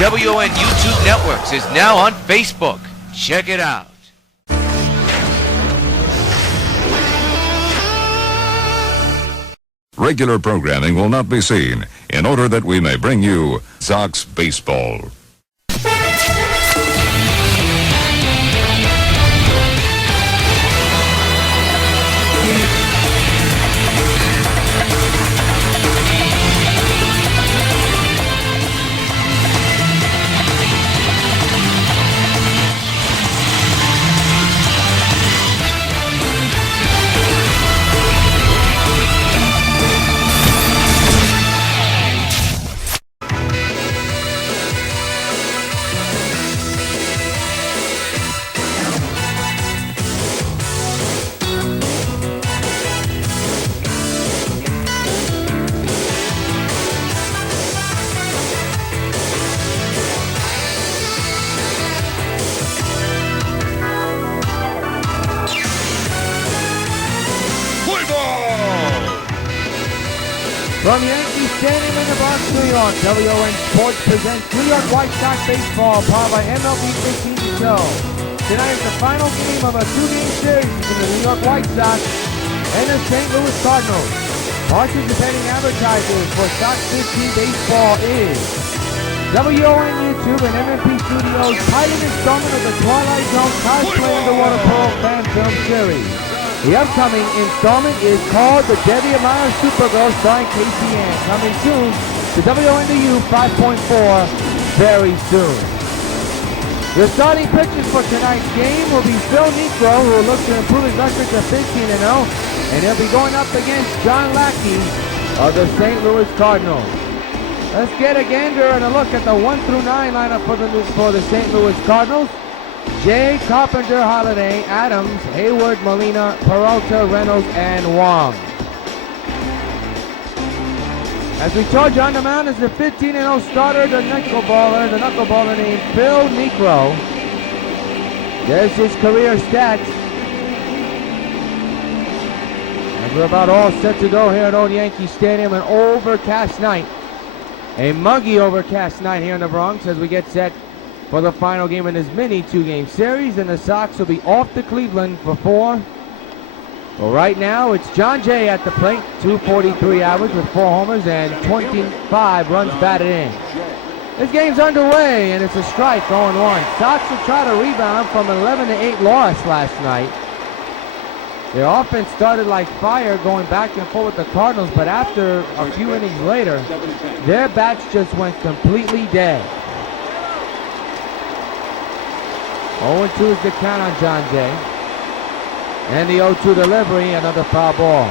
WON YouTube Networks is now on Facebook. Check it out. Regular programming will not be seen in order that we may bring you Sox baseball. From Yankee Stadium in the Bronx, New York, WON Sports presents New York White Sox baseball, powered by MLB 15 to show. Tonight is the final game of a two-game series between the New York White Sox and the St. Louis Cardinals. Participating advertisers for Sox 15 baseball is WON YouTube and MMP Studios pilot installment of the Twilight Zone Cosplay Underwater Pearl fan film series. The upcoming installment is called The Debbie Amaya Supergirl, starring Casey Ann. Coming soon to WNDU 5.4 very soon. The starting pitchers for tonight's game will be Phil Niekro, who will look to improve his record to 15-0, and he'll be going up against John Lackey of the St. Louis Cardinals. Let's get a gander and a look at the 1 through 9 lineup for the St. Louis Cardinals. Jay, Carpenter, Holiday, Adams, Hayward, Molina, Peralta, Reynolds, and Wong. As we charge on the mound is the 15-0 starter, the knuckleballer named Phil Niekro. There's his career stats. And we're about all set to go here at Old Yankee Stadium, an overcast night. A muggy overcast night here in the Bronx as we get set for the final game in this mini two-game series, and the Sox will be off to Cleveland for 4. Well, right now it's John Jay at the plate, 243 average with 4 homers and 25 runs batted in. This game's underway, and it's a strike, 0-1. Sox will try to rebound from an 11-8 loss last night. Their offense started like fire going back and forth with the Cardinals, but after a few innings later, their bats just went completely dead. 0-2 is the count on John Jay. And the 0-2 delivery, another foul ball.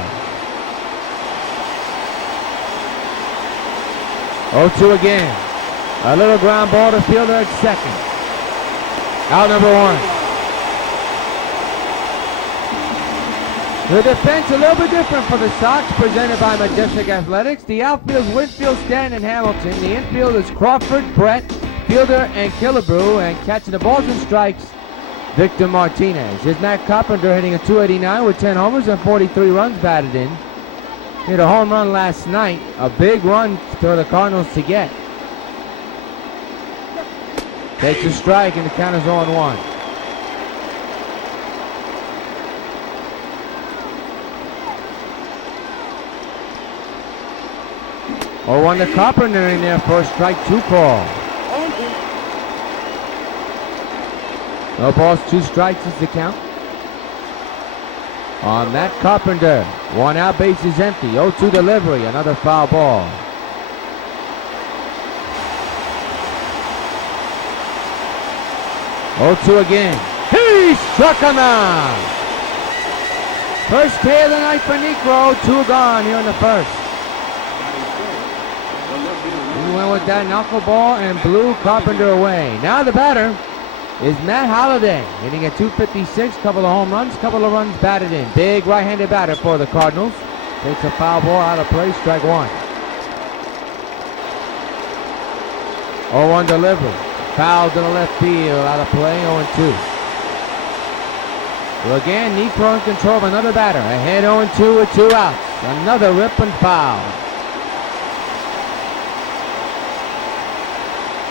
0-2 again. A little ground ball to fielder at second. Out number 1. The defense a little bit different for the Sox, presented by Majestic Athletics. The outfield's Whitfield, Stanton, and Hamilton. The infield is Crawford, Brett, Fielder, and Killebrew, and catching the balls and strikes, Victor Martinez. Here's Matt Carpenter hitting a .289 with 10 homers and 43 runs batted in. He hit a home run last night, a big run for the Cardinals to get. Takes a strike, and the count is 0-1. Oh, on the Carpenter in there for a strike 2 call. No balls, 2 strikes is the count. On Matt Carpenter, 1 out, base is empty. 0-2 delivery, another foul ball. Oh, 2 again. He struck him out. First K of the night for Niekro. 2 gone here in the first. He went with that knuckleball and blew Carpenter away. Now the batter is Matt Holliday, hitting at .256, couple of home runs, couple of runs batted in. Big right-handed batter for the Cardinals. Takes a foul ball out of play, strike 1. 0-1 delivery. Foul to the left field, out of play, 0-2. Well, again, Niekro in control of another batter. Ahead 0-2 with 2 outs. Another rip and foul.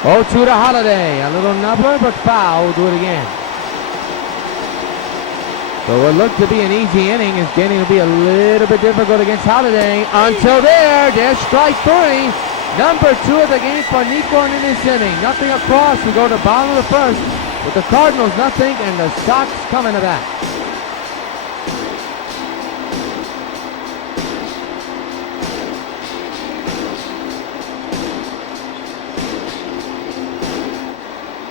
0-2 to Holiday. A little nubbler, but foul. We'll do it again. So what looked to be an easy inning is getting to be a little bit difficult against Holiday. Until there's strike 3. Number 2 of the game for Nico in this inning. Nothing across. We go to bottom of the first with the Cardinals nothing and the Sox coming to bat.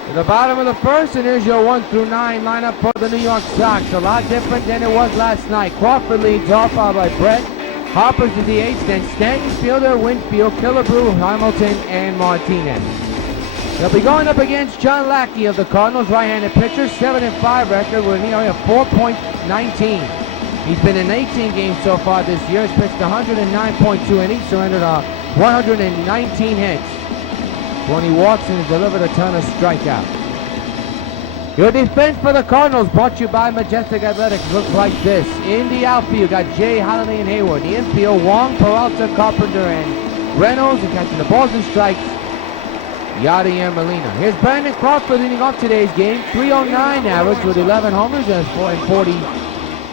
To the bottom of the first, and here's your 1 through 9 lineup for the New York Sox. A lot different than it was last night. Crawford leads off, followed by Brett. Harper's the DH, then Stanton, Fielder, Winfield, Killebrew, Hamilton, and Martinez. They'll be going up against John Lackey of the Cardinals, right-handed pitcher, 7-5 record with an ERA of 4.19. He's been in 18 games so far this year. He's pitched 109.2 innings, surrendered 119 hits. 20 walks and has delivered a ton of strikeouts. Your defense for the Cardinals brought to you by Majestic Athletics looks like this. In the outfield, you got Jay, Holiday, and Hayward. The infield, Wong, Peralta, Carpenter, and Reynolds. And catching the balls and strikes, Yachty and Molina. Here's Brandon Crawford leading off today's game. 309 average with 11 homers and 40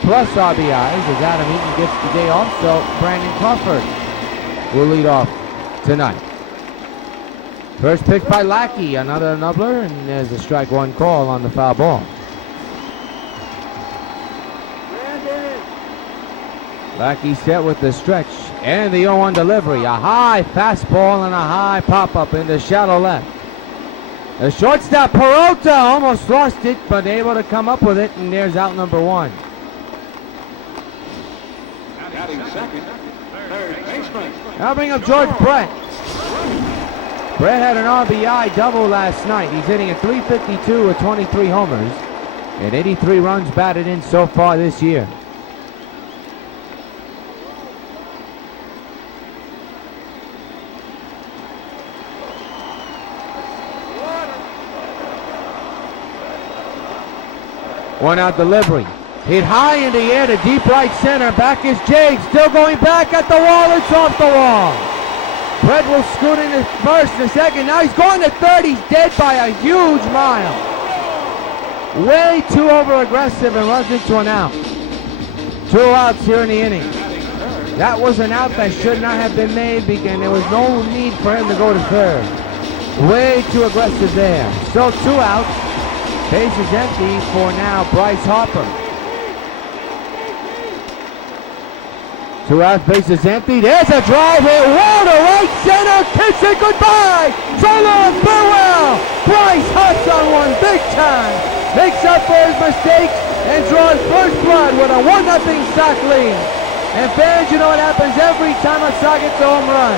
plus RBIs as Adam Eaton gets the day off. So Brandon Crawford will lead off tonight. First pitch by Lackey, another nubbler, and there's a strike 1 call on the foul ball. Lackey set with the stretch and the 0-1 delivery. A high fastball and a high pop-up into shallow left. The shortstop Peralta almost lost it, but able to come up with it, and there's out number 1. Now bring up George Brett. Brett had an RBI double last night. He's hitting at .352 with 23 homers and 83 runs batted in so far this year. One out delivery. Hit high in the air to deep right center. Back is Jake. Still going back at the wall. It's off the wall. Brett will scoot in his first and second. Now he's going to third. He's dead by a huge mile. Way too over-aggressive and runs into an out. 2 outs here in the inning. That was an out that should not have been made because there was no need for him to go to third. Way too aggressive there. So 2 outs. Base is empty for now Bryce Harper. 2 outs, base is empty. There's a drive hit. Wall to right center. Kiss it goodbye. So long, farewell. Bryce Harper on one big time. Makes up for his mistakes and draws first blood with a 1-0 Sox lead. And fans, you know what happens every time a Sox gets a home run.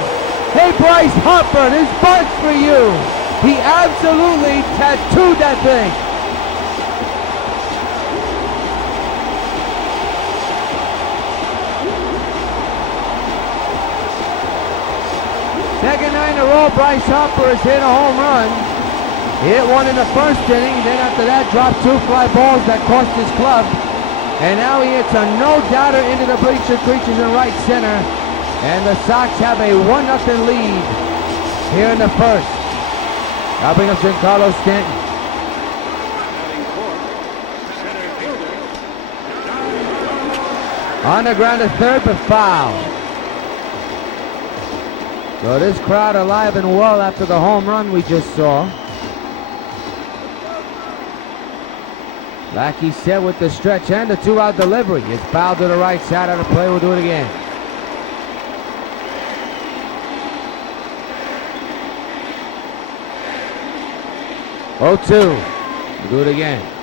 Hey, Bryce Harper, this bunt's for you. He absolutely tattooed that thing. Second night in a row, Bryce Harper has hit a home run. He hit one in the first inning, then after that dropped 2 fly balls that cost his club. And now he hits a no-doubter into the bleacher creatures in right center. And the Sox have a 1-0 lead here in the first. Now bring up Giancarlo Stanton. On the ground to third, but foul. So this crowd alive and well after the home run we just saw. Lackey set with the stretch and the 2-out delivery. It's fouled to the right side of the play. We'll do it again. Oh, 2. We'll do it again.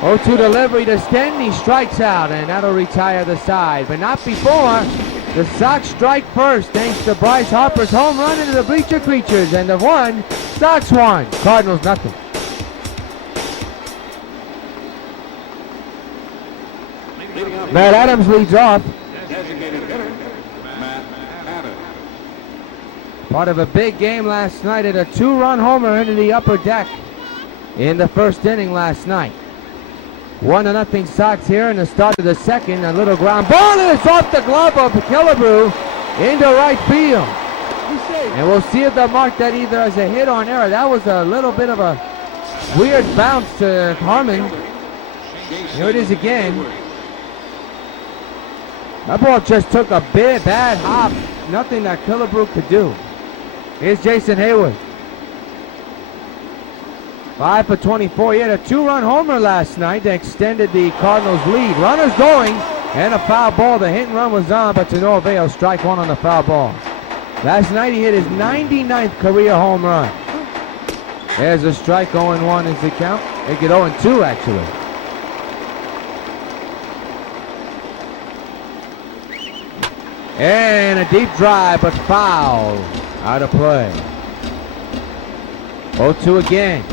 Oh, 2 delivery to Stanton. He strikes out, and that'll retire the side. But not before. The Sox strike first thanks to Bryce Harper's home run into the bleacher creatures. And the 1, Sox 1. Cardinals nothing. Matt Adams leads off. Part of a big game last night at a 2-run homer into the upper deck in the first inning last night. 1-0 Sox here in the start of the second. A little ground ball, and it's off the glove of Killebrew into right field. And we'll see if they'll mark that either as a hit or an error. That was a little bit of a weird bounce to Harmon. Here it is again. That ball just took a bad hop. Nothing that Killebrew could do. Here's Jason Hayward. 5 for 24. He had a 2-run homer last night that extended the Cardinals' lead. Runners going, and a foul ball. The hit and run was on, but to no avail. Strike one on the foul ball. Last night he hit his 99th career home run. There's a strike. 0-1 is the count. They get 0-2 actually. And a deep drive, but foul. Out of play. 0-2 again.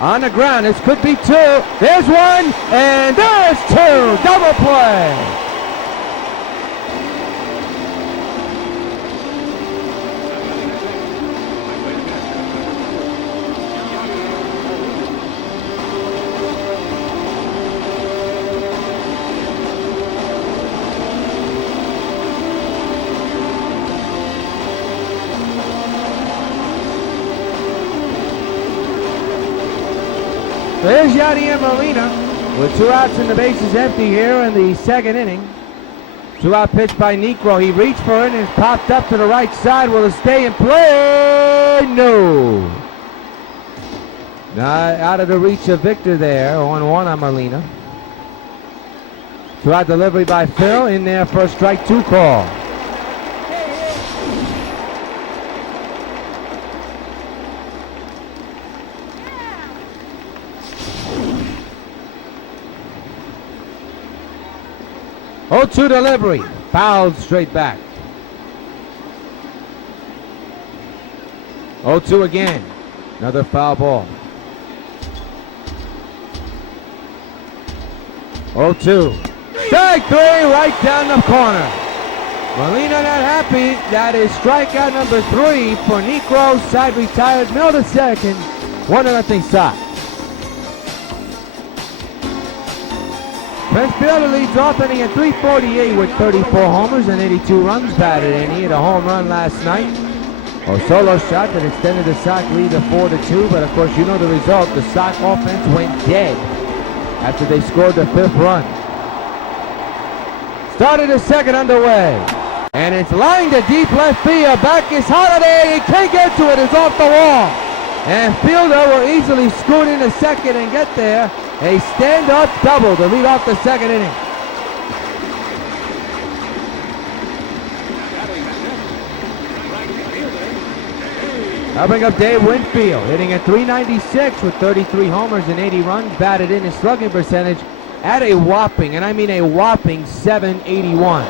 On the ground, this could be two. There's one, and there's two. Double play. So here's Yadier Molina with 2 outs and the bases empty here in the second inning. 2-out pitch by Niekro. He reached for it and it's popped up to the right side. Will it stay in play? No. Not out of the reach of Victor there. 0-1 on Molina. 2-out delivery by Phil in there for a strike 2 call. Oh, 0-2 delivery. Fouled straight back. 0-2 again. Another foul ball. 0-2. Strike 3 right down the corner. Molina not happy. That is strikeout number 3 for Niekro. Side retired. Middle to second. 1-0 Sox. Prince Fielder leads off inning at 348 with 34 homers and 82 runs batted in. He had a home run last night. A solo shot that extended the Sox lead to 4-2, but of course you know the result. The Sox offense went dead after they scored the 5th run. Started the second underway. And it's lined to deep left field. Back is Holiday. He can't get to it. It's off the wall. And Fielder will easily scoot into second and get there. A stand-up double to lead off the second inning. I'll bring up Dave Winfield, hitting at .396 with 33 homers and 80 runs batted in. His slugging percentage at a whopping, and I mean a whopping, .781.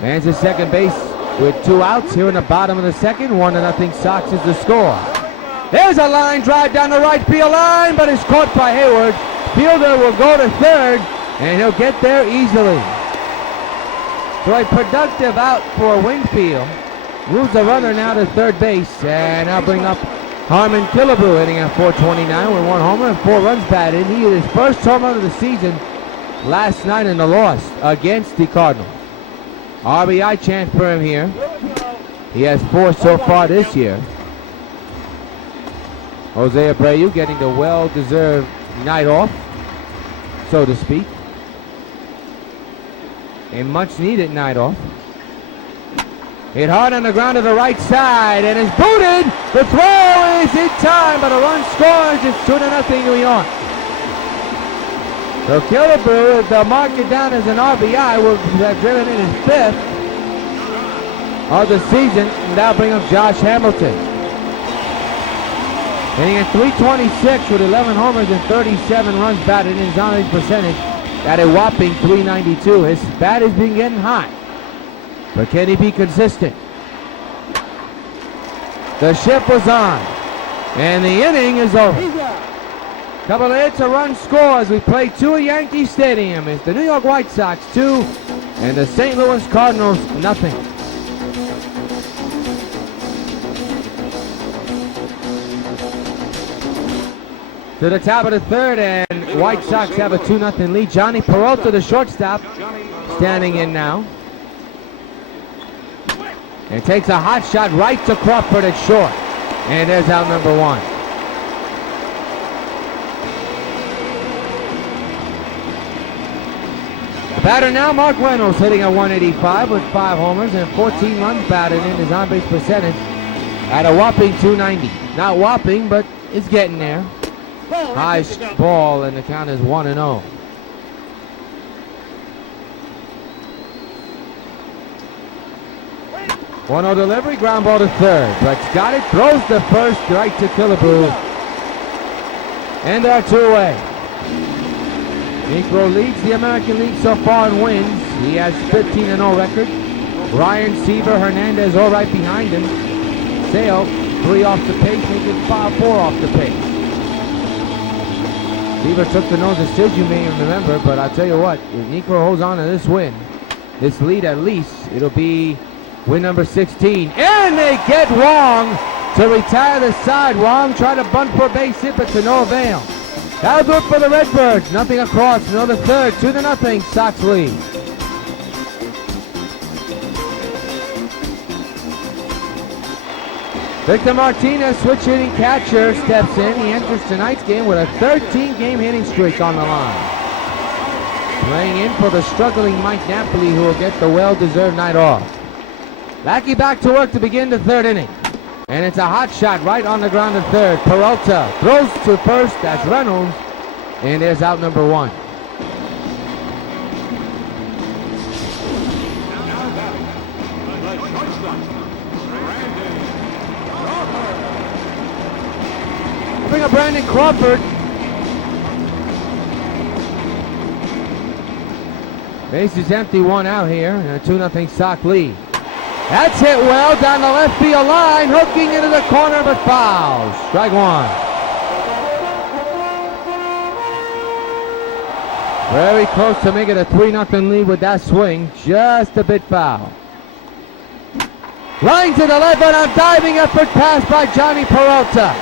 Man's at second base with 2 outs here in the bottom of the second. 1-0 Sox is the score. There's a line drive down the right field line, but it's caught by Hayward. Fielder will go to third, and he'll get there easily. So a productive out for Winfield. Moves the runner now to third base, and I'll bring up Harmon Killebrew, hitting at .429 with 1 homer and 4 runs batted. He hit his first home run of the season last night in the loss against the Cardinals. RBI chance for him here. He has 4 so far this year. Jose Abreu getting the well-deserved night off, so to speak. A much-needed night off. Hit hard on the ground to the right side, and it's booted. The throw is in time, but a run scores. It's 2-0 New York. So Killebrew, if they'll mark it down as an RBI, will have driven in his 5th of the season, and that'll bring up Josh Hamilton. Hitting at .326 with 11 homers and 37 runs batted in. His on-base percentage at a whopping .392. His bat has been getting hot, but can he be consistent? The shift was on, and the inning is over. Couple of hits, a run scores. We play 2 at Yankee Stadium. It's the New York White Sox 2 and the St. Louis Cardinals nothing. to the top of the third, and White Sox have a 2-0 lead. Johnny Peralta, the shortstop, standing in now. And takes a hot shot right to Crawford at short. And there's out number one. The batter now, Mark Reynolds, hitting at 185 with 5 homers and 14 runs batted in. His on-base percentage at a whopping 290. Not whopping, but it's getting there. High ball, and the count is 1-0. One-0 delivery, ground ball to third. Brett's got it, throws the first right to Killebrew. And they're 2 away. Negro leads the American League so far in wins. He has 15-0 record. Ryan Seaver, Hernandez all right behind him. Sale, 3 off the pace, making 5-4 off the pace. Seaver took the no decision, you may remember, but I'll tell you what, if Negro holds on to this win, this lead at least, it'll be win number 16. And they get Wong to retire the side. Wong tried to bunt for a base hit, but to no avail. That'll do it for the Redbirds. Nothing across. Another third. 2-0. Sox lead. Victor Martinez, switch hitting catcher, steps in. He enters tonight's game with a 13-game hitting streak on the line. Playing in for the struggling Mike Napoli, who will get the well-deserved night off. Lackey back to work to begin the third inning. And it's a hot shot right on the ground to third. Peralta throws to first. That's Reynolds. And there's out number one. Bring up Brandon Crawford. Base is empty, 1 out here. And a 2-0 Sox lead. That's hit well down the left field line, hooking into the corner, but fouls. Strike one. Very close to make it a 3-0 lead with that swing. Just a bit foul. Line to the left, but a diving effort pass by Johnny Peralta.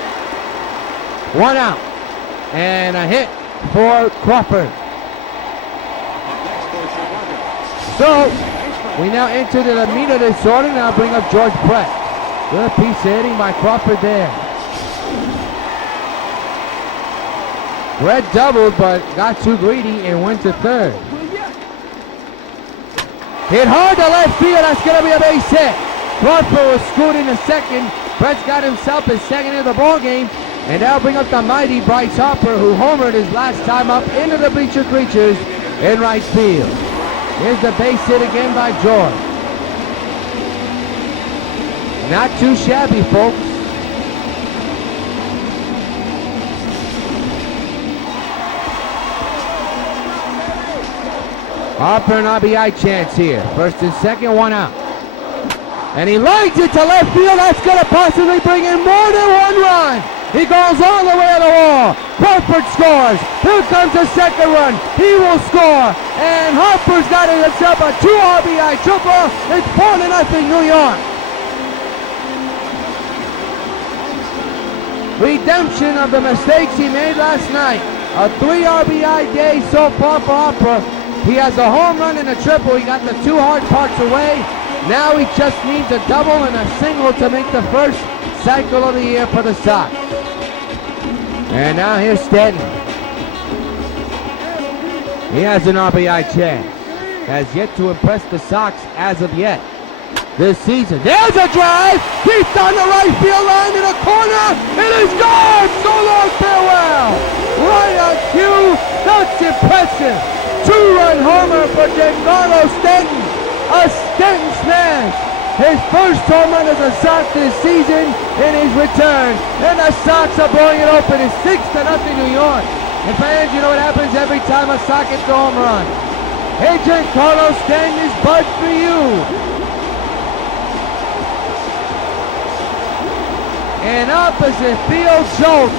1 out. And a hit for Crawford. So, we now enter the meat of this order. Now bring up George Brett. Good piece of hitting by Crawford there. Brett doubled, but got too greedy and went to third. Hit hard to left field. That's going to be a base hit. Crawford was scooting to second. Brett's got himself his second in the ball game. And now bring up the mighty Bryce Harper, who homered his last time up into the bleacher creatures in right field. Here's the base hit again by George. Not too shabby, folks. Harper an RBI chance here. First and second, 1 out. And he lines it to left field. That's going to possibly bring in more than 1 run. He goes all the way to the wall. Crawford scores. Here comes the second run. He will score. And Harper's got himself a 2 RBI triple. It's 4-0 New York. Redemption of the mistakes he made last night. A 3 RBI day so far for Harper. He has a home run and a triple. He got the 2 hard parts away. Now he just needs a double and a single to make the first cycle of the year for the Sox. And now here's Stanton. He has an RBI chance. Has yet to impress the Sox as of yet this season. There's a drive. Deep down the right field line in the corner. It is gone. So long, farewell. Right on cue. That's impressive. 2-run homer for Giancarlo Stanton. A Stanton smash. His first home run as a Sox this season in his return. And the Sox are blowing it open. It's 6-0 New York. And fans, you know what happens every time a Sox gets a home run. Hey, Giancarlo Stanton is bud for you. An opposite field jolt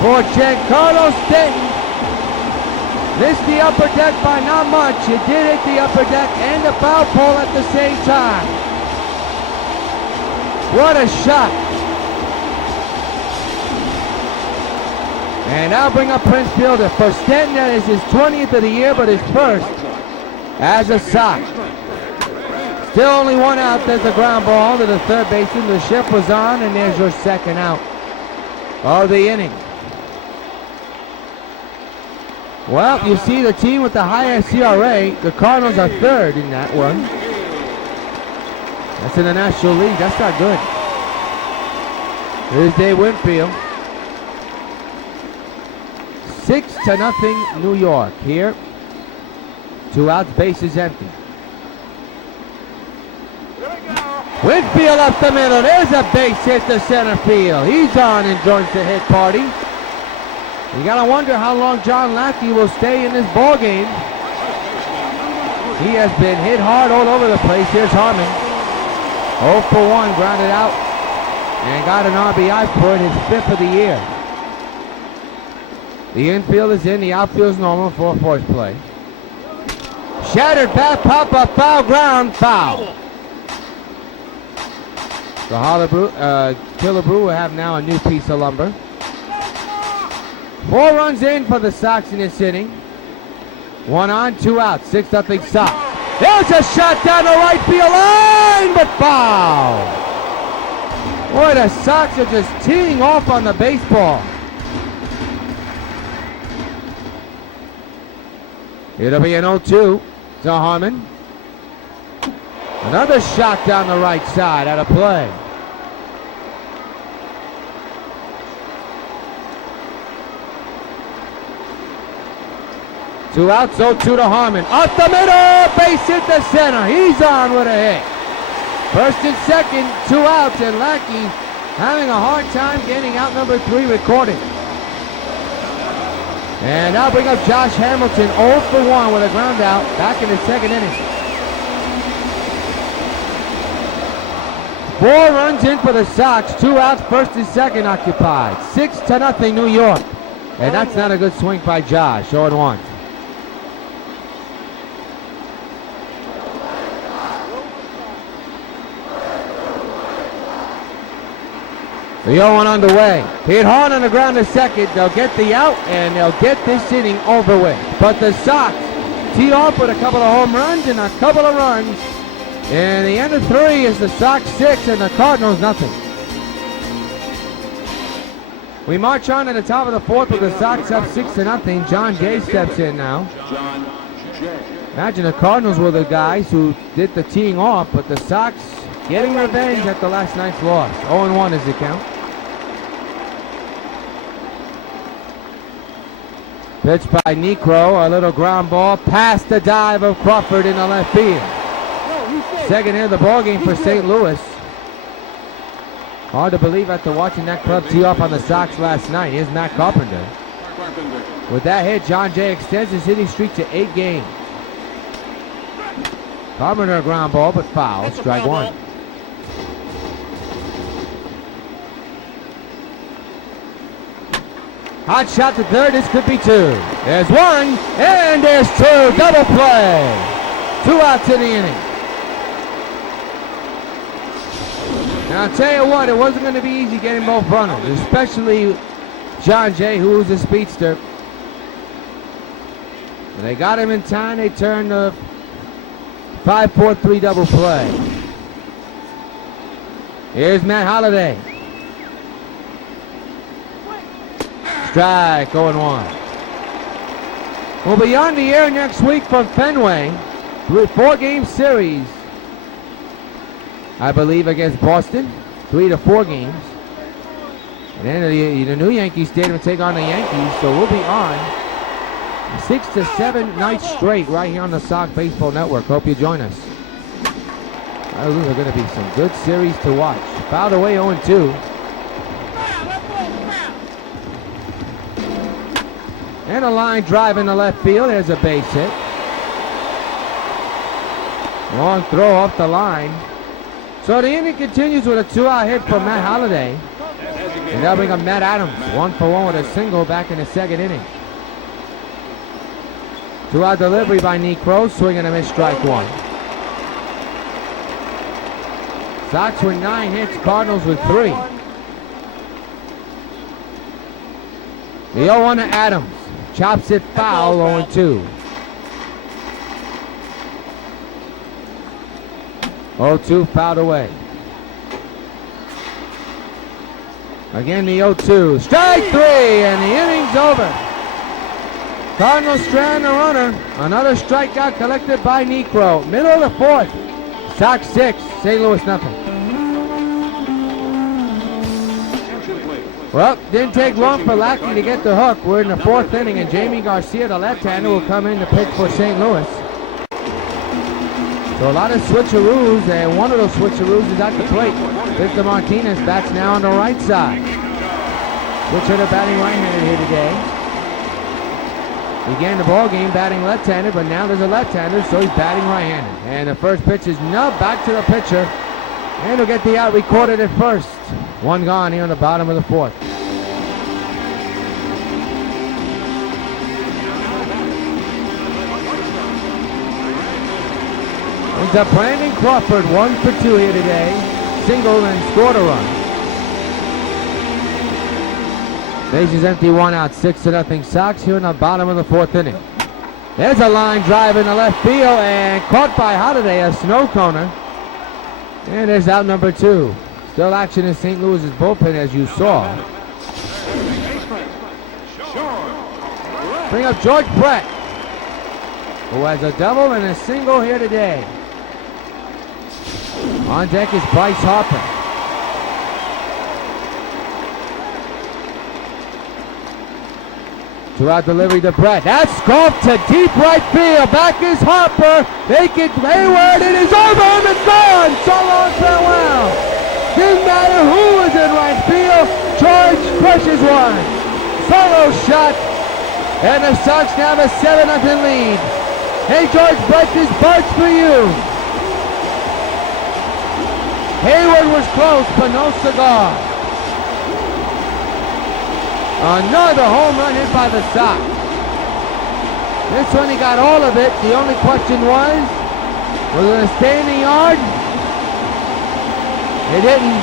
for Giancarlo Stanton. Missed the upper deck by not much. It did hit the upper deck and the foul pole at the same time. What a shot. And now bring up Prince Fielder. For Stanton, that is his 20th of the year, but his first as a Sox. Still only one out. There's a ground ball to the third baseman. The shift was on, and there's your second out of the inning. Well, you see the team with the highest ERA, the Cardinals are third in that one. That's in the National League. That's not good. Here's Dave Winfield. 6-0 New York here. 2 outs, bases empty. Winfield up the middle. There's a base hit to center field. He's on and joins the hit party. You gotta wonder how long John Lackey will stay in this ball game. He has been hit hard all over the place. Here's Harmon. 0 for 1, grounded out, and got an RBI for it, his 5th of the year. The infield is in, the outfield is normal for a force play. Shattered bat, pop up, foul ground, foul. The Killebrew will have now a new piece of lumber. 4 runs in for the Sox in this inning. 1 on, 2 out, 6-0 Sox. There's a shot down the right field line, but foul. Boy, the Sox are just teeing off on the baseball. It'll be an 0-2 to Harmon. Another shot down the right side out of play. Two outs, 0-2 to Harmon. Up the middle, base hit to center. He's on with a hit. First and second, 2 outs, and Lackey having a hard time getting out number 3 recorded. And now bring up Josh Hamilton, 0 for 1 with a ground out, back in the second inning. 4 runs in for the Sox, 2 outs, first and second occupied. 6-0 New York. And that's not a good swing by Josh, 0-1. The 0-1 underway. Hit hard on the ground to second. They'll get the out, and they'll get this inning over with. But the Sox tee off with a couple of home runs and a couple of runs. And the end of 3 is the Sox 6 and the Cardinals nothing. We march on to the top of the 4th with the Sox up 6-0. John Jay steps in now. Imagine the Cardinals were the guys who did the teeing off, but the Sox getting revenge at the last night's loss. 0-1 is the count. Pitch by Necro, a little ground ball past the dive of Crawford in the left field. Second hit of the ball game for St. Louis. Hard to believe after watching that club tee off on the Sox last night. Here's Matt Carpenter. With that hit, John Jay extends his hitting streak to 8 games. Carpenter ground ball, but foul. Strike 1. Hot shot to third. This could be 2. There's 1, and there's 2. Double play. 2 outs in the inning. Now, I'll tell you what, it wasn't going to be easy getting both runners, especially John Jay, who was a speedster. When they got him in time, they turned the 5-4-3 double play. Here's Matt Holliday. Strike, 0-1. We'll be on the air next week from Fenway. 4-game series, I believe, against Boston. 3 to 4 games. And then the new Yankee Stadium will take on the Yankees. So we'll be on 6 to 7 nights straight right here on the Sox Baseball Network. Hope you join us. Those are going to be some good series to watch. Fouled away 0-2. And a line drive in the left field. There's a base hit. Long throw off the line. So the inning continues with a 2-out hit from Matt Holliday. And they'll bring up Matt Adams. 1 for 1 with a single back in the second inning. 2-out delivery by Necro. Swing and a miss, strike 1. Sox with 9 hits. Cardinals with 3. The 0-1 to Adams. Chops it foul, 0-2. 0-2 fouled away. Again the 0-2. Strike 3, and the inning's over. Cardinals strand the runner. Another strikeout collected by Necro. Middle of the fourth. Sox 6, St. Louis nothing. Well, didn't take long for Lackey to get the hook. We're in the fourth inning, and Jamie Garcia, the left-hander, will come in to pitch for St. Louis. So a lot of switcheroos, and one of those switcheroos is at the plate. Victor Martinez bats now on the right side. Switch hitter batting right-handed here today. Began the ball game batting left-handed, but now there's a left-hander, so he's batting right-handed. And the first pitch is nubbed back to the pitcher, and he'll get the out recorded at first. One gone here on the bottom of the fourth. Brings up Brandon Crawford, 1 for 2 here today. Single and scored a run. Bases empty, 1 out, 6-0 Sox here in the bottom of the fourth inning. There's a line drive in the left field and caught by Holiday, a snow coner. And there's out number 2. Still action in St. Louis's bullpen, as you saw. Bring up George Brett, who has a double and a single here today. On deck is Bryce Harper. Two-out delivery to Brett. That's scooped to deep right field. Back is Harper. Make it Hayward. It is over and it's gone. So long, farewell. Didn't matter who was in right field. George crushes one. Solo shot. And the Sox now have a 7-0 lead. Hey, George Brett, this part's for you. Hayward was close, but no cigar. Another home run hit by the Sox. This one he got all of it. The only question was it going to stay in the yard? It didn't.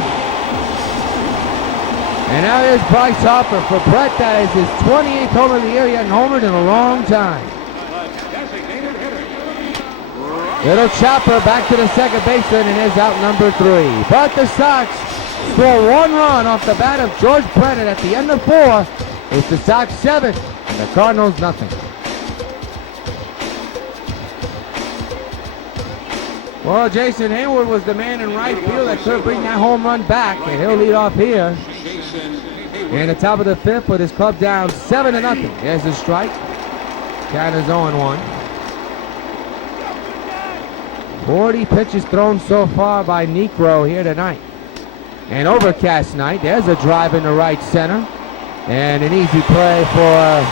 And now there's Bryce Harper. For Brett, that is his 28th homer of the year. He hadn't homered in a long time. Little chopper back to the second baseman, and is out number 3. But the Sox score 1 run off the bat of George Brennan at the end of 4. It's the Sox 7 and the Cardinals nothing. Well, Jason Hayward was the man in right field that could bring that home run back, and he'll lead off here. And the top of the 5th with his club down 7-0. There's a strike. Count is 0-1. 40 pitches thrown so far by Necro here tonight. An overcast night. There's a drive in the right center. And an easy play for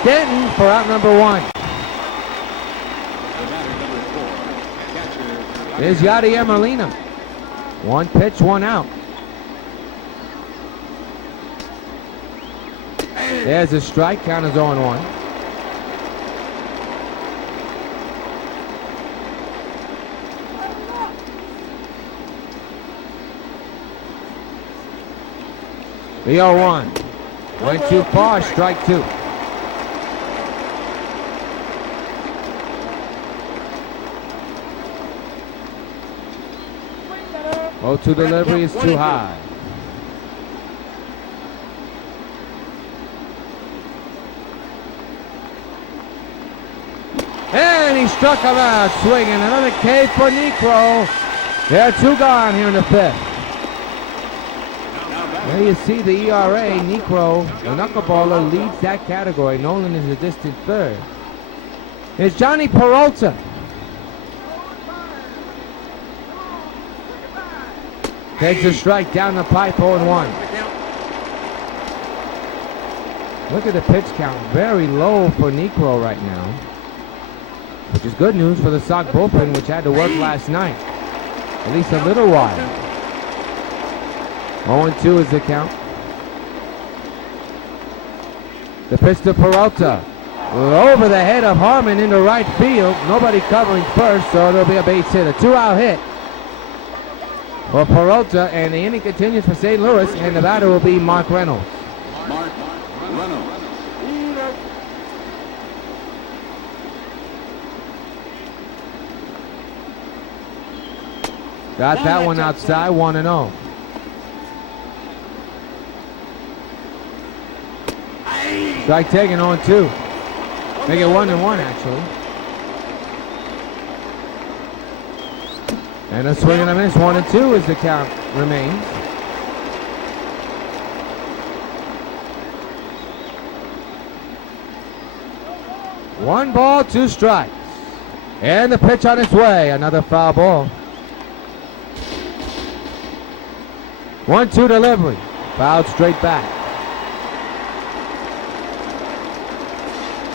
Stanton for out number 1. There's Yadier Molina. 1 pitch, 1 out. There's a strike. Count is 0-1. The 0-1. Went too far, strike 2. To delivery is too high. And he struck him out, swinging. Another K for Necro. There are 2 gone here in the 5th. There you see the ERA. Necro, the knuckleballer, leads that category. Nolan is a distant 3rd. It's Johnny Peralta. Takes a strike down the pipe, 0-1. Look at the pitch count. Very low for Necro right now. Which is good news for the Sox bullpen, which had to work last night. At least a little while. 0-2 is the count. The pitch to Peralta. Over the head of Harmon into right field. Nobody covering first, so there'll be a base hit. A 2-out hit for Peralta, and the inning continues for St. Louis, and the batter will be Mark Reynolds. Got that one outside, 1-0. Strike taken on 2. Make it 1-1 actually. And a swing and a miss, 1-2 as the count remains. One ball, 2 strikes. And the pitch on its way, another foul ball. 1-2 delivery, fouled straight back.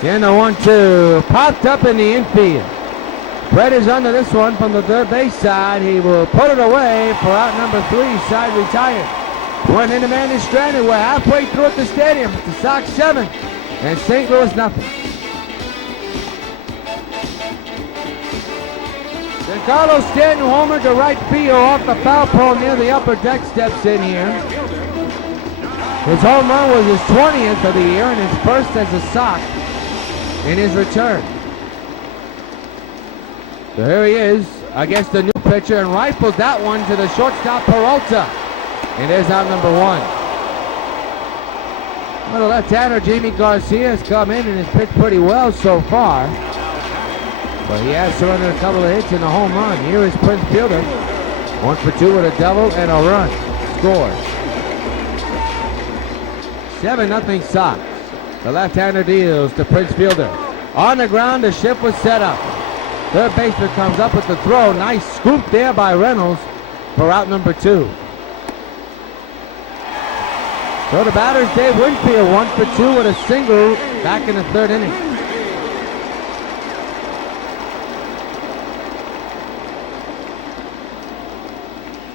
And the 1-2 popped up in the infield. Brett is under this one from the third base side. He will put it away for out number 3, side retired. One in, the man is stranded. We're halfway through at the stadium. The Sox 7 and St. Louis nothing. Then Carlos Stanton homered to right field off the foul pole near the upper deck, steps in here. His home run was his 20th of the year and his first as a Sox in his return. So here he is against the new pitcher and rifles that one to the shortstop Peralta. And there's out number 1. Well, the left-hander Jamie Garcia has come in and has pitched pretty well so far. But he has surrendered a couple of hits and a home run. Here is Prince Fielder. 1 for 2 with a double and a run. Scores. 7-0 Sox. The left-hander deals to Prince Fielder. On the ground, the shift was set up. Third baseman comes up with the throw. Nice scoop there by Reynolds for out number 2. So the batter's Dave Winfield, 1 for 2 with a single back in the 3rd inning.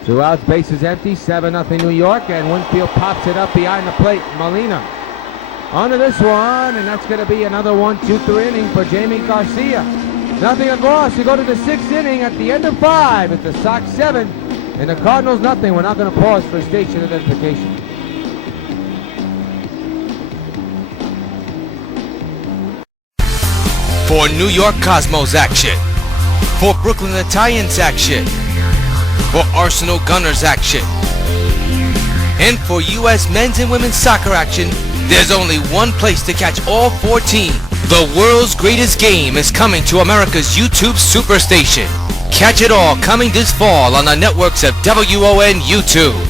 Two outs, bases empty, 7-0 New York, and Winfield pops it up behind the plate. Molina onto this one, and that's going to be another 1-2-3 inning for Jamie Garcia. Nothing across. We go to the 6th inning at the end of 5. It's the Sox 7 and the Cardinals nothing. We're not going to pause for station identification. For New York Cosmos action. For Brooklyn Italians action. For Arsenal Gunners action. And for U.S. men's and women's soccer action, there's only one place to catch all 4 teams. The world's greatest game is coming to America's YouTube Superstation. Catch it all coming this fall on the networks of WON YouTube.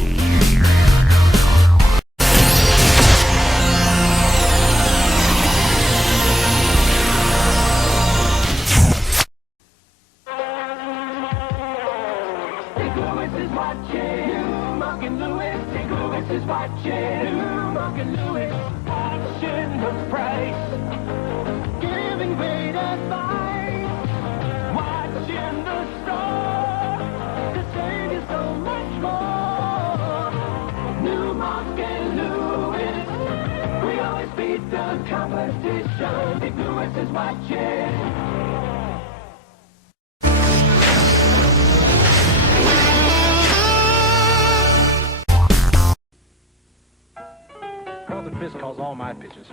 Calls all my pitches.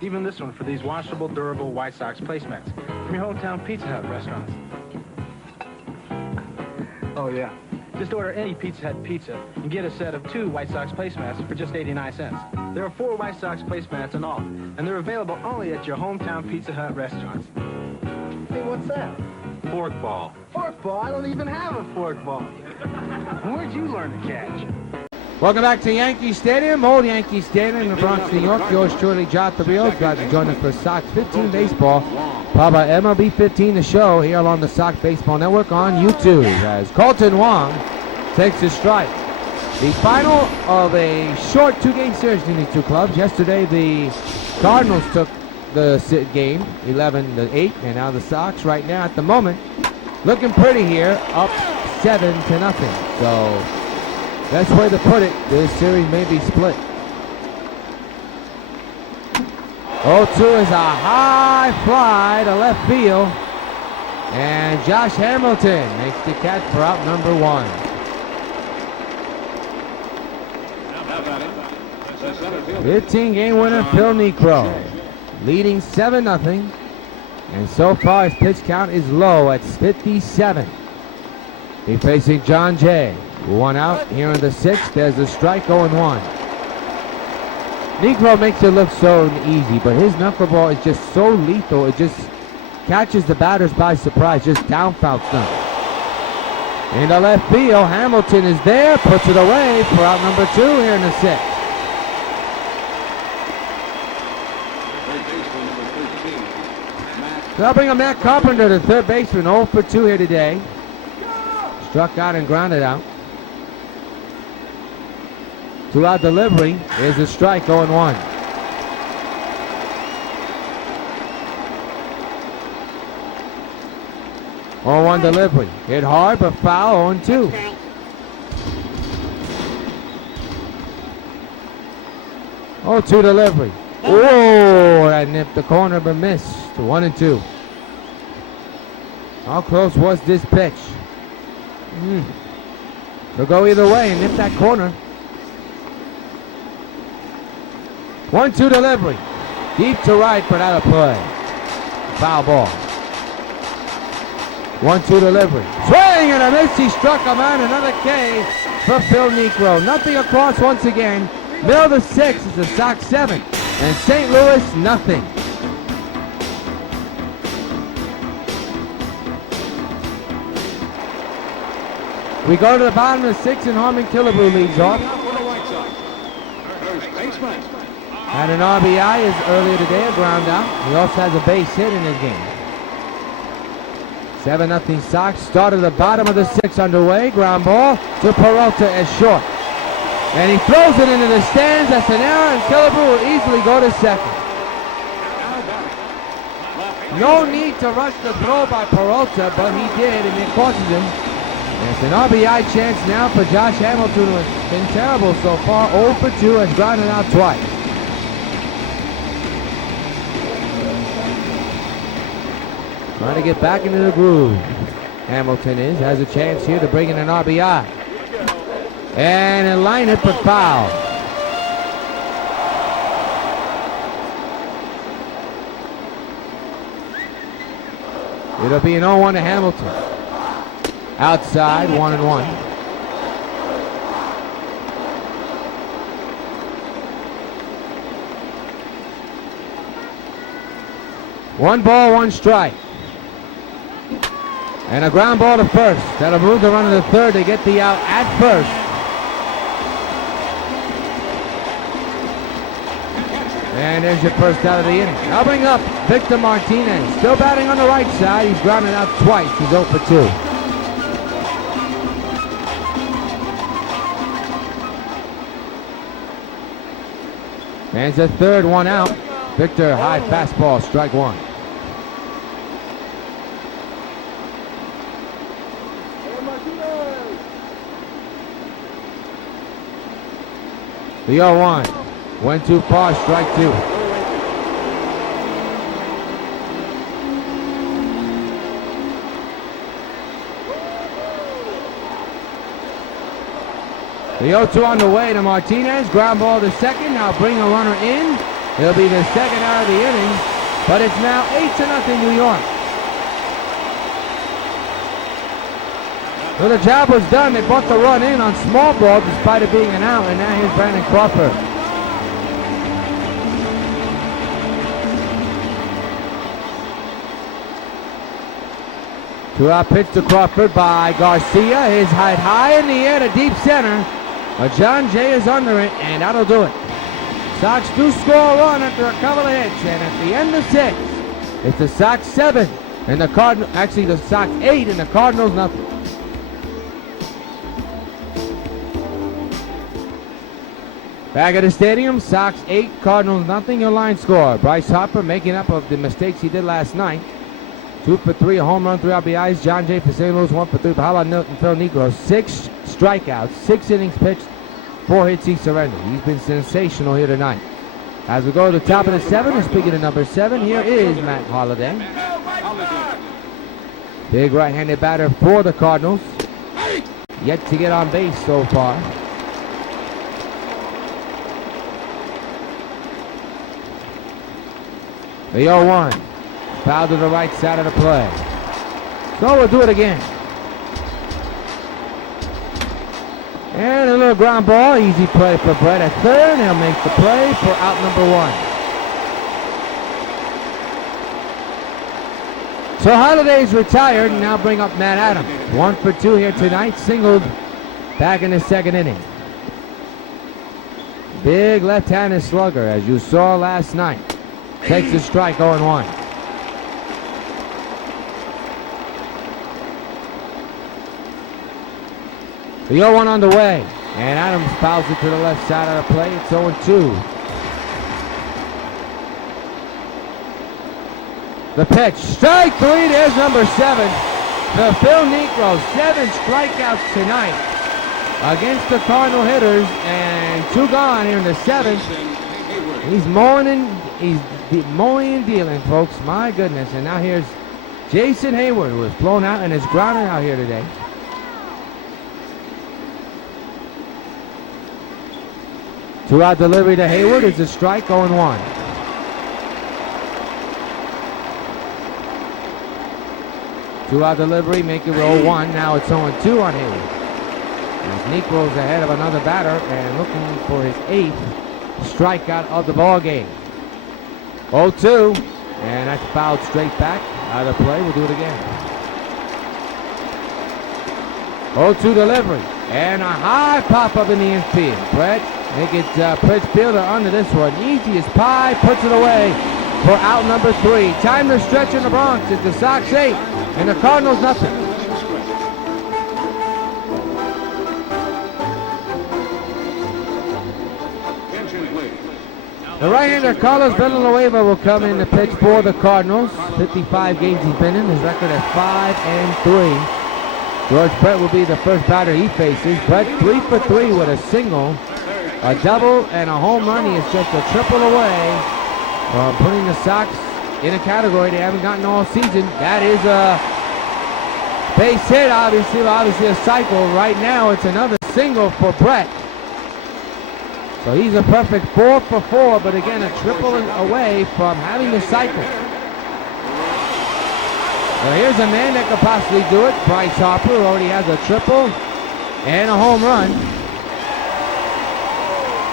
Even this one for these washable, durable White Sox placemats from your hometown Pizza Hut restaurants. Oh yeah, just order any Pizza Hut pizza and get a set of 2 White Sox placemats for just 89 cents. There are 4 White Sox placemats in all, and they're available only at your hometown Pizza Hut restaurants. Hey, what's that? Fork ball. Fork ball? I don't even have a fork ball. Where'd you learn to catch? Welcome back to Yankee Stadium, old Yankee Stadium in the Bronx, New York. Yours truly, Jonathan Rios. Glad to join us for Sox 15 Baseball, powered by MLB 15, the show here along the Sox Baseball Network on YouTube. As Colton Wong takes his strike. The final of a short 2-game series between these 2 clubs. Yesterday, the Cardinals took the game 11-8, and now the Sox right now at the moment looking pretty here, up 7-0. So that's the way to put it. This series may be split. 0-2 is a high fly to left field. And Josh Hamilton makes the catch for out number 1. The 15-game winner, Phil Niekro, leading 7-0. And so far his pitch count is low at 57. He's facing John Jay. 1 out. Here in the 6th, there's a strike, 0-1. Negro makes it look so easy, but his knuckleball is just so lethal. It just catches the batters by surprise, just downfouts them. In the left field, Hamilton is there, puts it away for out number 2 here in the 6th. They'll bring up Matt Carpenter, the third baseman, 0 for 2 here today. Struck out and grounded out. 2-out delivery is a strike, 0-1. 0-1 delivery. Hit hard but foul, 0-2. Oh, 2 delivery. Oh, that nipped the corner but missed. 1-2. How close was this pitch? Could go either way and nip that corner. 1-2 delivery. Deep to right but out of play. Foul ball. 1-2 delivery. Swing and a miss. He struck him out. Another K for Phil Negro. Nothing across once again. Middle of the 6th is the Sox 7. And St. Louis, nothing. We go to the bottom of the 6th and Harmon Killebrew leads off. Had an RBI earlier today, a ground out. He also has a base hit in his game. 7-0 Sox. Start at the bottom of the 6th underway. Ground ball to Peralta as short. And he throws it into the stands. That's an error, and Killebrew will easily go to second. No need to rush the throw by Peralta, but he did, and it causes him. And it's an RBI chance now for Josh Hamilton, who has been terrible so far. 0 for 2 has grounded out twice. Trying to get back into the groove. Hamilton has a chance here to bring in an RBI. And a line it, but foul. It'll be an 0-1 to Hamilton. Outside, 1-1. One ball, 1 strike. And a ground ball to first. That'll move the runner to third to get the out at first. And there's your first out of the inning. I'll bring up Victor Martinez. Still batting on the right side. He's grounded out twice. He's 0 for 2. Man's at third, 1 out. Victor, high fastball, strike 1. The 0-1. Went too far, strike 2. The 0-2 on the way to Martinez. Ground ball to second. Now bring a runner in. It'll be the second out of the inning. But it's now 8-0 New York. So the job was done. They brought the run in on small ball despite it being an out. And now here's Brandon Crawford. Two-out pitch to Crawford by Garcia. His height high in the air to deep center. But John Jay is under it, and that'll do it. Sox do score a run after a couple of hits, and at the end of 6, it's the Sox 7 and the Cardinals. Actually, the Sox 8 and the Cardinals nothing. Back at the stadium, Sox 8, Cardinals nothing. Your line score: Bryce Harper making up of the mistakes he did last night. 2 for 3, a home run, 3 RBIs. John Jay for St. Louis, 1 for 3. But how about Phil Negro? 6 strikeouts, 6 innings pitched, 4 hits he surrendered. He's been sensational here tonight. As we go to the top of the 7, and speaking of number 7, here is Matt Holliday. Big right-handed batter for the Cardinals. Yet to get on base so far. The 0-1. Foul to the right side of the play. So we'll do it again. And a little ground ball, easy play for Brett at third. He'll make the play for out number 1. So Holiday's retired, and now bring up Matt Adams. 1 for 2 here tonight, singled back in the second inning. Big left-handed slugger, as you saw last night. Takes a strike, 0-1. The 0-1 on the way, and Adams fouls it to the left side of the play. It's 0-2. The pitch, strike 3, there's number 7. The Phil Niekro, 7 strikeouts tonight against the Cardinal hitters, and 2 gone here in the 7th. He's mowing and dealing, folks, my goodness. And now here's Jason Hayward, who was blown out and is grounded out here today. Two-out delivery to Hayward is a strike, 0-1. Two-out delivery, make it 0-1. Now it's 0-2 on Hayward. As Niekro's ahead of another batter and looking for his 8th strikeout of the ball game. 0-2, and that's fouled straight back out of play. We'll do it again. 0-2 delivery, and a high pop-up in the infield. Brett, make it pitch fielder under this one. Easy as pie, puts it away for out number 3. Time to stretch in the Bronx. It's the Sox 8 and the Cardinals nothing. The right-hander Carlos Villanueva will come in to pitch for the Cardinals. 55 games he's been in. His record at 5-3. George Brett will be the first batter he faces. Brett 3 for 3 with a single, a double, and a home run. He is just a triple away from putting the Sox in a category they haven't gotten all season. That is a base hit, obviously a cycle. Right now it's another single for Brett. So he's a perfect 4 for 4, but again a triple away from having the cycle. So here's a man that could possibly do it. Bryce Harper, who already has a triple and a home run.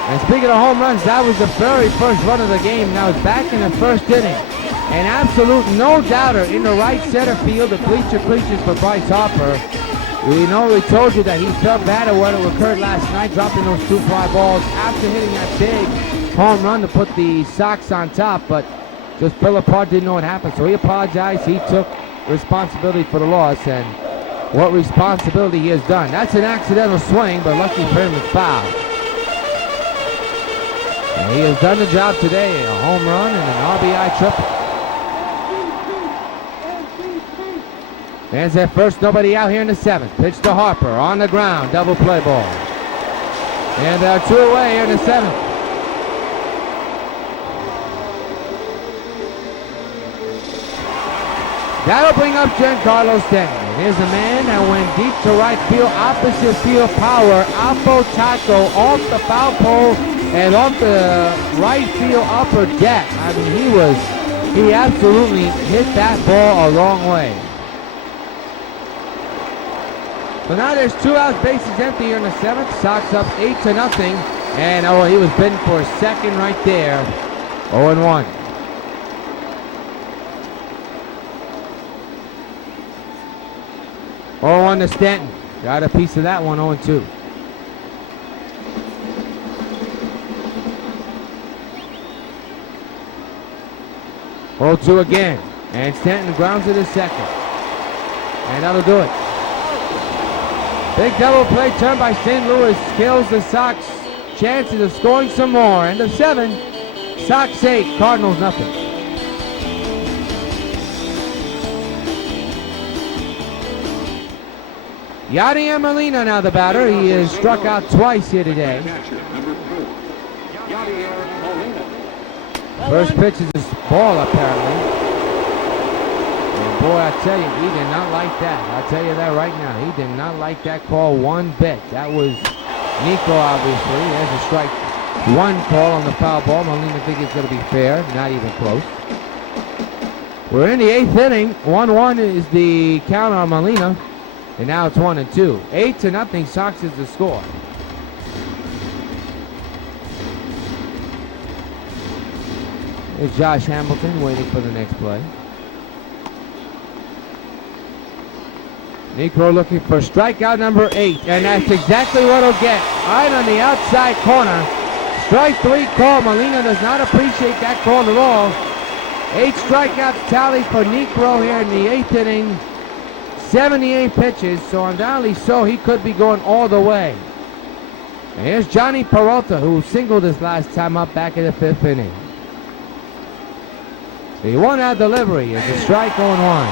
And speaking of home runs, that was the very first run of the game. Now it's back in the first inning. An absolute no-doubter in the right center field. The bleacher creatures for Bryce Harper. We told you that he felt bad at what occurred last night, dropping those 2 fly balls after hitting that big home run to put the Sox on top, but just fell apart, didn't know what happened. So he apologized. He took responsibility for the loss, and what responsibility he has done. That's an accidental swing, but lucky for him it's foul. And he has done the job today. A home run and an RBI triple. Man's at first, nobody out here in the 7th. Pitch to Harper on the ground, double play ball. And 2 away here in the 7th. That'll bring up Giancarlo Stanton. Here's a man that went deep to right field, opposite field power, Alpo Taco off the foul pole and off the right field upper deck. I mean, he absolutely hit that ball a long way. So now there's 2 outs, bases empty here in the 7th. Sox up 8-0. And he was bitten for a second right there. 0-1. On to Stanton. Got a piece of that one, 0-2. Oh, 2 again. And Stanton grounds it a second. And that'll do it. Big double play turn by St. Louis kills the Sox chances of scoring some more. End of 7. Sox 8, Cardinals nothing. Yadier Molina now the batter. He is struck out twice here today. First pitch is a ball apparently. And boy, I tell you, he did not like that. I'll tell you that right now. He did not like that call one bit. That was Nico, obviously. There's a strike 1 call on the foul ball. Molina thinks it's going to be fair. Not even close. We're in the 8th inning. 1-1 is the count on Molina. And now it's 1-2. 8-0, Sox is the score. It's Josh Hamilton waiting for the next play. Negro looking for strikeout number 8, and that's exactly what he'll get. Right on the outside corner. Strike 3 call. Molina does not appreciate that call at all. 8 strikeouts tally for Negro here in the 8th inning. 78 pitches, so undoubtedly so he could be going all the way. And here's Johnny Peralta, who singled his last time up back in the 5th inning. The 1-out delivery is a strike 0-1.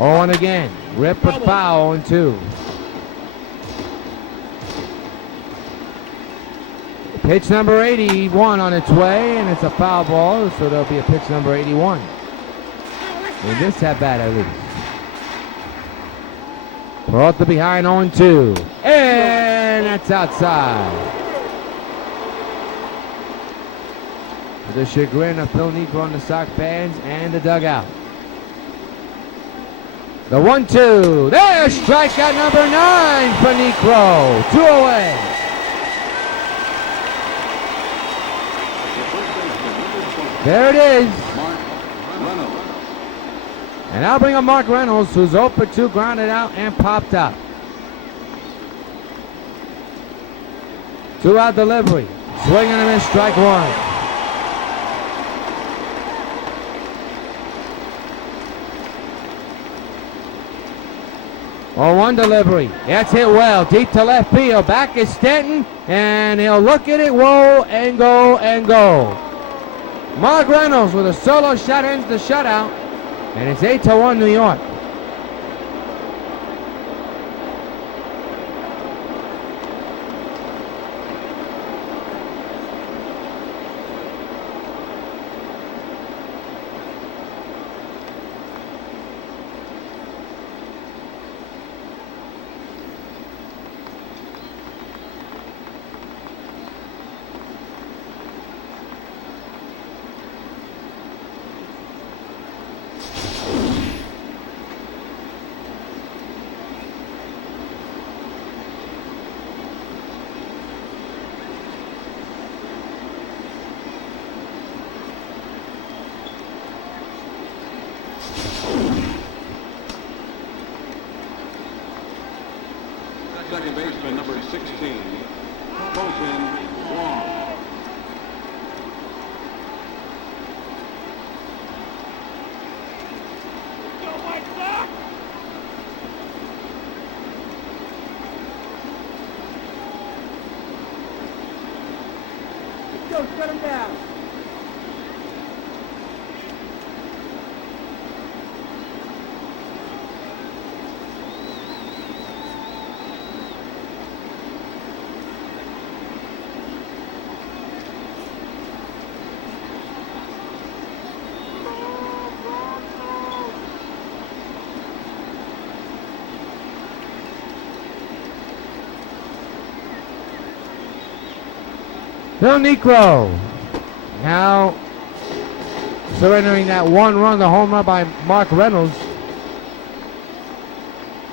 On again, rip but foul 0-2. Pitch number 81 on its way, and it's a foul ball, so there'll be a pitch number 81. In this at-bat at least. Peralta behind 0-2. And that's outside. To the chagrin of Phil Negro and the Sox fans and the dugout. The 1-2. There's strikeout number 9 for Negro. 2 away. There it is. And I'll bring up Mark Reynolds, who's 0 for 2, grounded out and popped up. 2-out delivery. Swing and a miss, strike 1. On 1 delivery. That's hit well. Deep to left field. Back is Stanton. And he'll look at it. Whoa, and go, and go. Mark Reynolds with a solo shot ends the shutout. And it's 8-1 New York. Second baseman, number 16, W.O.N. Go White Sox! Go, shut him down! Phil Negro now surrendering that 1 run, the home run by Mark Reynolds.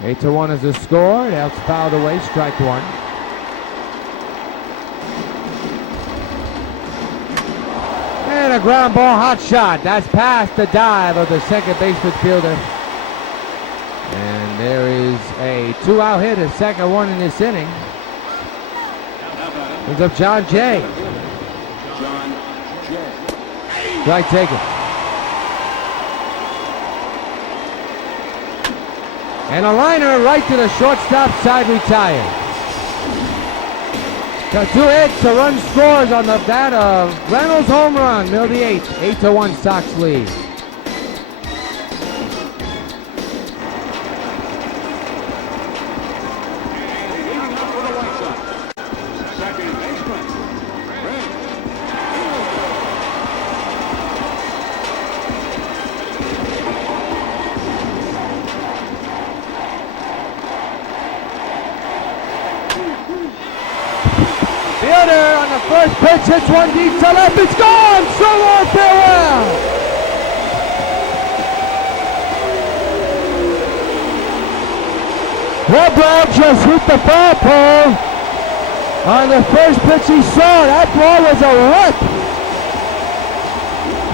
8-1 is the score. That's fouled away, strike 1. And a ground ball, hot shot. That's past the dive of the second baseman fielder. And there is a 2-out hit, a second one in this inning. Brings up John Jay. Strike taken. And a liner right to the shortstop side, retired. Got 2 hits, a run scores on the bat of Reynolds' home run. Middle of the 8th, 8-1 Sox lead. On the first pitch, hits one deep to left, it's gone! So long, farewell! That ball just hit the foul pole on the first pitch he saw. That ball was a rip.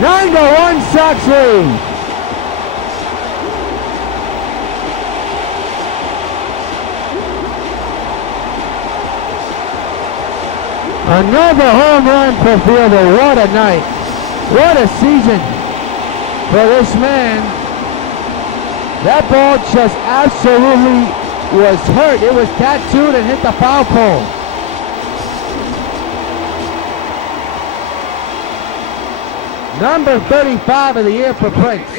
9-1 Sox lead. Another home run for Fielder. What a night. What a season for this man. That ball just absolutely was hurt. It was tattooed and hit the foul pole. Number 35 of the year for Prince.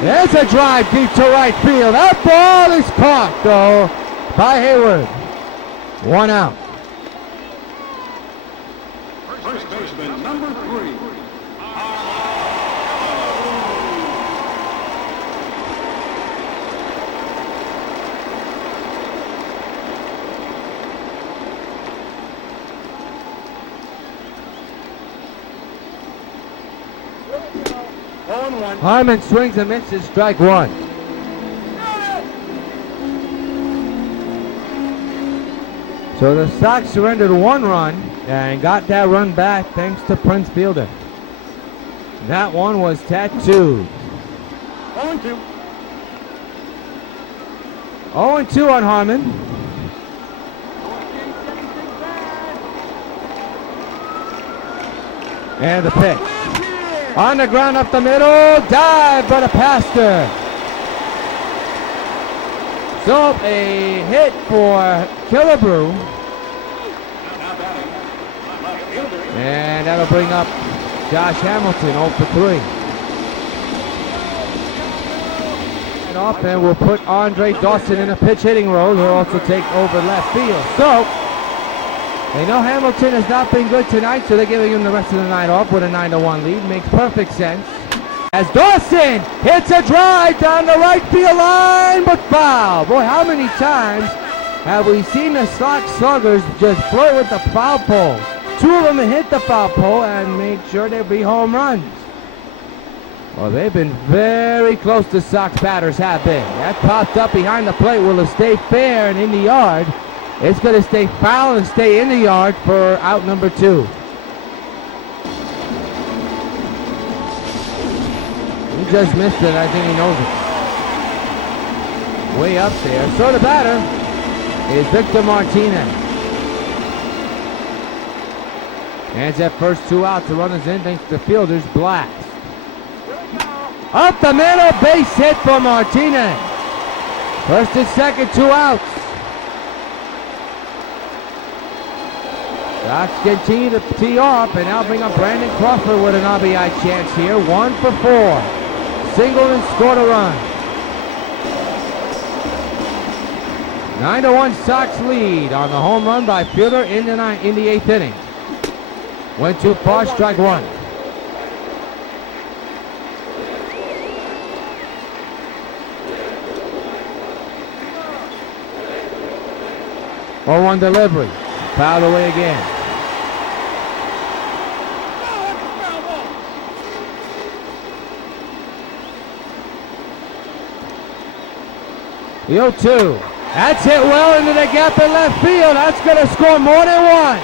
There's a drive deep to right field. That ball is caught, though, by Hayward. 1 out. First baseman, number 3. Harmon swings and misses, strike 1. So the Sox surrendered 1 run and got that run back thanks to Prince Fielder. That one was tattooed. 0-2. 0-2 on Harmon. And the pitch. On the ground up the middle, dive, but a pastor. So a hit for Killebrew. And that'll bring up Josh Hamilton 0 for 3. And off, and we'll put Andre Dawson in a pitch hitting role. He'll also take over left field. So they know Hamilton has not been good tonight, so they're giving him the rest of the night off with a 9-1 lead. Makes perfect sense. As Dawson hits a drive down the right field line, but foul. Boy, how many times have we seen the Sox sluggers just flirt with the foul pole? 2 of them hit the foul pole and make sure they'll be home runs. Well, they've been very close, the Sox batters have been. That popped up behind the plate. Will it stay fair and in the yard? It's going to stay foul and stay in the yard for out number 2. He just missed it. I think he knows it. Way up there. So the batter is Victor Martinez. Hands that first 2 out. The runners in thanks to Fielder's blast. Up the middle, base hit for Martinez. First and second, 2 outs. Sox continue to tee off, and now bring up Brandon Crawford with an RBI chance here. 1 for 4. Single and scored a run. 9-1 Sox lead on the home run by Fielder in the 8th inning. Went too far, strike 1. Oh, 1 delivery. Fouled away again. The 0-2. That's hit well into the gap in left field. That's going to score more than 1.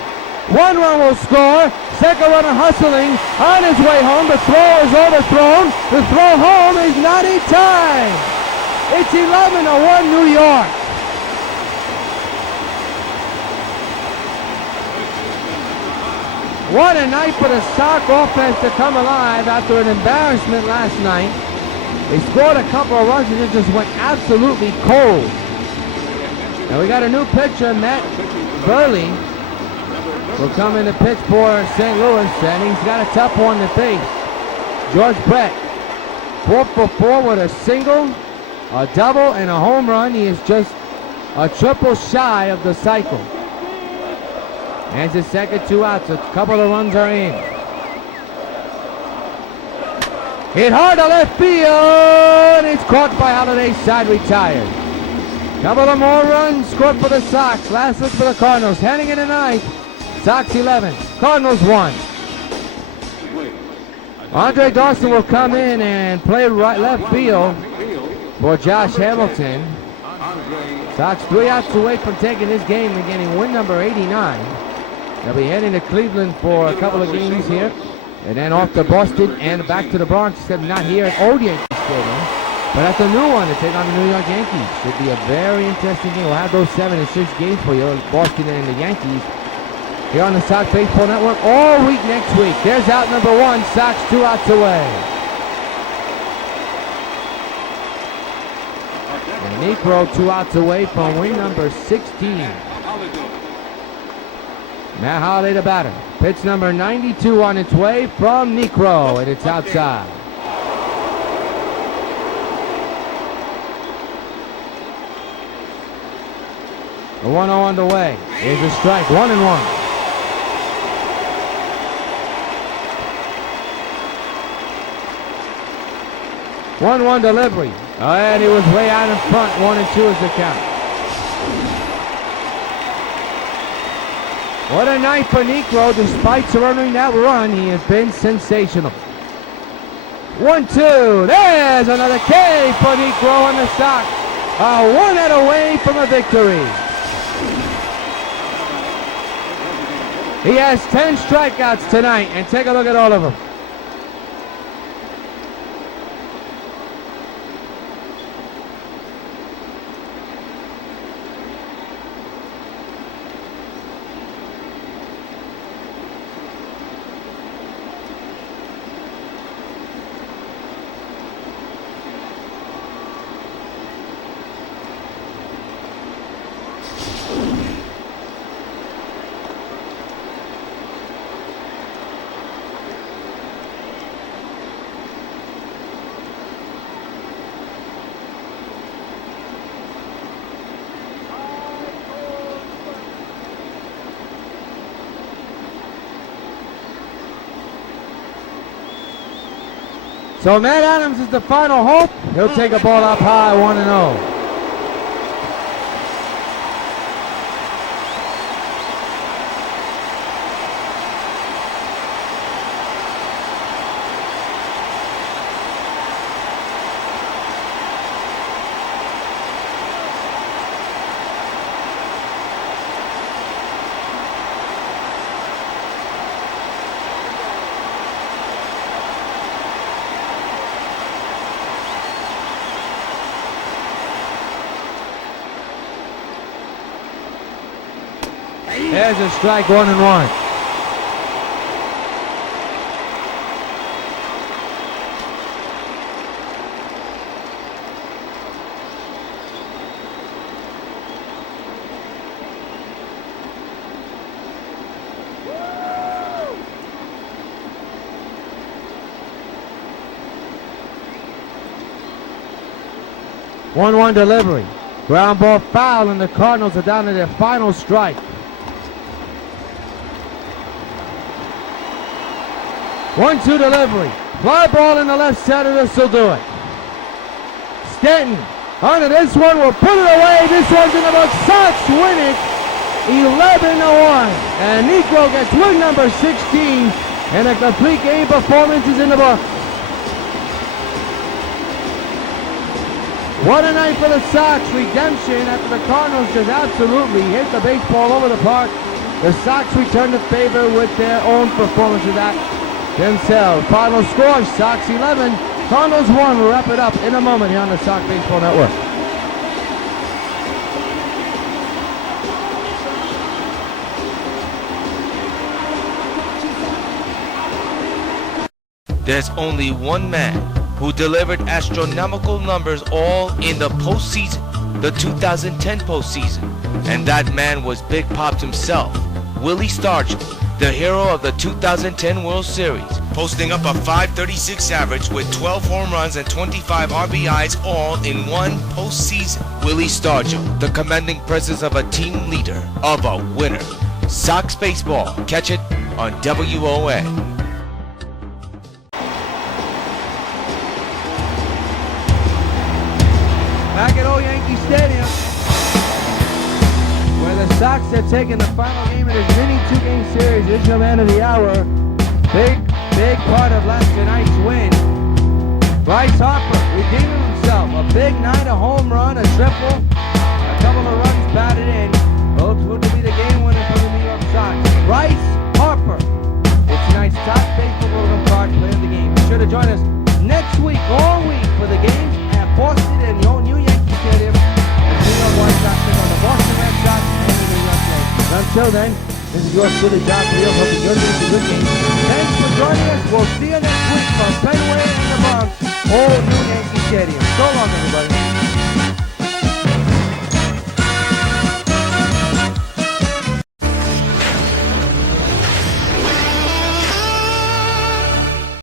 1 run will score. Second runner hustling on his way home. The throw is overthrown. The throw home is not in time. It's 11-1 New York. What a night for the Sox offense to come alive after an embarrassment last night. They scored a couple of runs and it just went absolutely cold. Now we got a new pitcher, Matt Burley, will come in to pitch for St. Louis, and he's got a tough one to face. George Brett, 4 for 4 with a single, a double, and a home run. He is just a triple shy of the cycle. And his second 2 outs. A couple of runs are in. Hit hard to left field. It's caught by Holiday, side retired. Couple of more runs scored for the Sox. Last look for the Cardinals. Heading in the 9th. Sox 11. Cardinals 1. Andre Dawson will come in and play left field for Josh Hamilton. Sox 3 outs away from taking this game and getting win number 89. They'll be heading to Cleveland for a couple of games here. And then off to Boston and back to the Bronx, except not here at old Yankee Stadium, but at the new one to take on the New York Yankees. Should be a very interesting game. We'll have those 7 and 6 games for you, Boston and the Yankees, here on the Sox Baseball Network all week next week. There's out number 1, Sox 2 outs away. And Negro 2 outs away from win number 16. Matt Holliday the batter. Pitch number 92 on its way from Negro, and it's outside. The 1-0 underway. Here's a strike, 1-1. One delivery. And he was way out in front. 1-2 is the count. What a night for Negro. Despite surrendering that run, he has been sensational. 1-2. There's another K for Negro on the Sox. 1 out away from a victory. He has 10 strikeouts tonight, and take a look at all of them. So Matt Adams is the final hope. He'll take a ball up high, 1-0. There's a strike, 1-1. One delivery. Ground ball foul, and the Cardinals are down to their final strike. 1-2 delivery. Fly ball in the left center. This will do it. Stanton onto this one. Will put it away. This one's in the book. Sox win it 11-1. And Negro gets win number 16. And a complete game performance is in the book. What a night for the Sox. Redemption after the Cardinals just absolutely hit the baseball over the park. The Sox return the favor with their own performance of that themselves. Final score, Sox 11, Cardinals 1. We'll wrap it up in a moment here on the Sox Baseball Network. There's only one man who delivered astronomical numbers all in the postseason, the 2010 postseason. And that man was Big Pops himself, Willie Stargell, the hero of the 2010 World Series, posting up a .536 average with 12 home runs and 25 RBIs all in one postseason. Willie Stargell, the commanding presence of a team leader, of a winner. Sox Baseball. Catch it on WON. Back at old Yankee Stadium, where the Sox have taken the final game of this mini two-game series. This is the man of the hour. Big part of last night's win. Bryce Harper redeeming himself. A big night, a home run, a triple, a couple of Until then, this is your Billy Job Rios, hoping you're doing a good game. Thanks for joining us. We'll see you next week from Fenway and the Bronx, all new Yankee Stadium. So long, everybody.